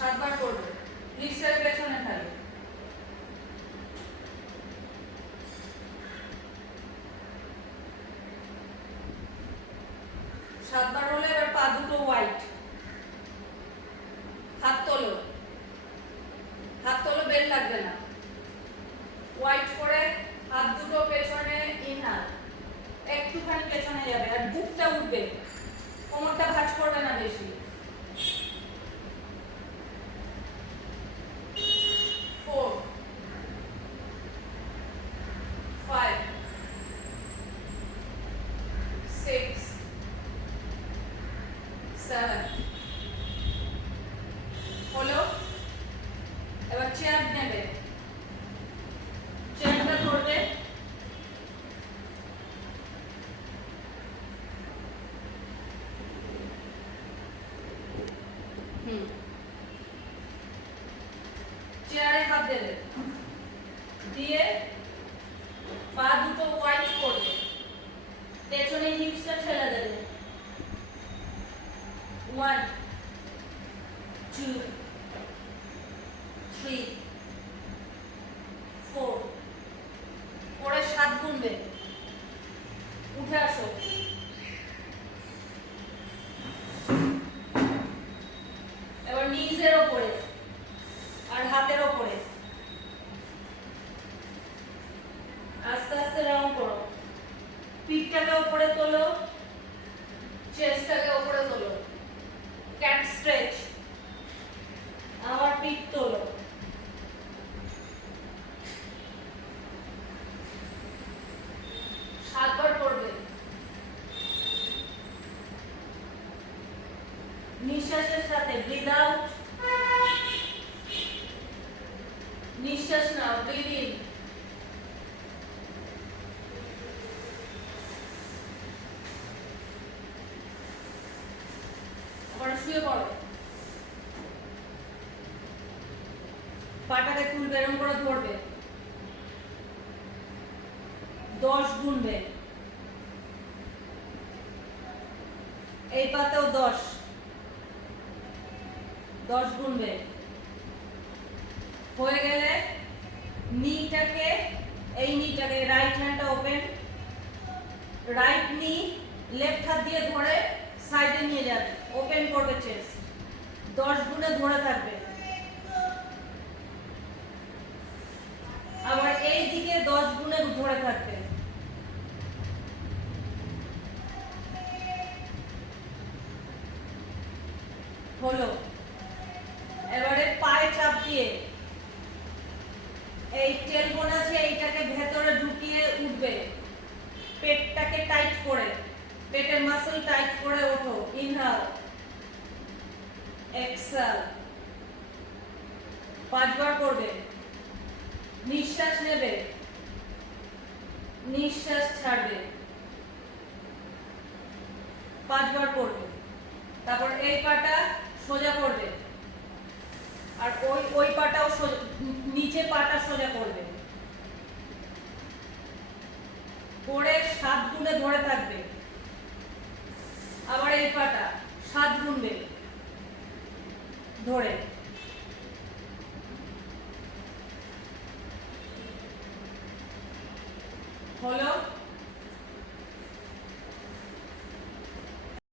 7 বার করবে, লিপসের পেছনে থাকবে। সাতবার হলে এবার পা দুটো হোয়াইট, হাত তোলো, হাত তোলো, বেল লাগবে না। হোয়াইট করে হাত দুটো পেছনে, ইনহাল, একটুখানি পেছনে যাবে আর বুকটা উঠবে, কোমরটা ভাঁজ করবে না বেশি। 4 5 6 7 হলো। এবার চেয়ার নেবে, চেয়ারটা ধরবে, চেয়ারে হাত দেবে, দিয়ে পা দুটো হোয়াইট করবে, পেছনে হিপসটা ঠেলে দেবে। 1 2 3 4 পরে 7 গুনবে, উঠে আসো। এবার নিজের ওপরে আর হাতের ওপরে আস্তে আস্তে রাউন্ড করো, পিঠটাকে উপরে তোলো, চেস্টটাকে উপরে তোলো, ক্যাট স্ট্রেচ, আবার পিঠ তোলো, সাতবার করবে। নিঃশ্বাসের সাথে ব্রিথ আউট, নিঃশ্বাস নাও, ব্রিথ ইন। আবার শুয়ে পড়ো, পাটাকে তুলবে, এরকম করে ধরবে, 10 গুনবে, এই পাতেও 10 গুনবে। হয়ে গেলে নিটাকে, এই নিটাকে, রাইট হ্যান্ডটা ওপেন, রাইট নি লেফট হাত দিয়ে ধরে সাইডে নিয়ে যাবে, ওপেন করবে চেস্ট, 10 গুণে ধরে থাকবে। আবার এই দিকে 10 গুণে ধরে থাকবে। হলো। এবারে পায়ে চাপ দিয়ে এই টেলবোন আছে, এইটাকে ভেতরে ঢুকিয়ে উঠবে, পেটটাকে টাইট করে, পেটের মাসল টাইট করে ওঠো। ইনহাল, এক্সহাল, 5 বার করবে। নিঃশ্বাস নেবে, নিঃশ্বাস ছাড়বে, 5 বার করবে। তারপর এই পাটা সোজা করবে আর ওই পাটাও নিচে পাটা সোজা করবে, করে 7 গুণে ধরে থাকবে। আবার এই পাটা 7 গুনবে ধরে।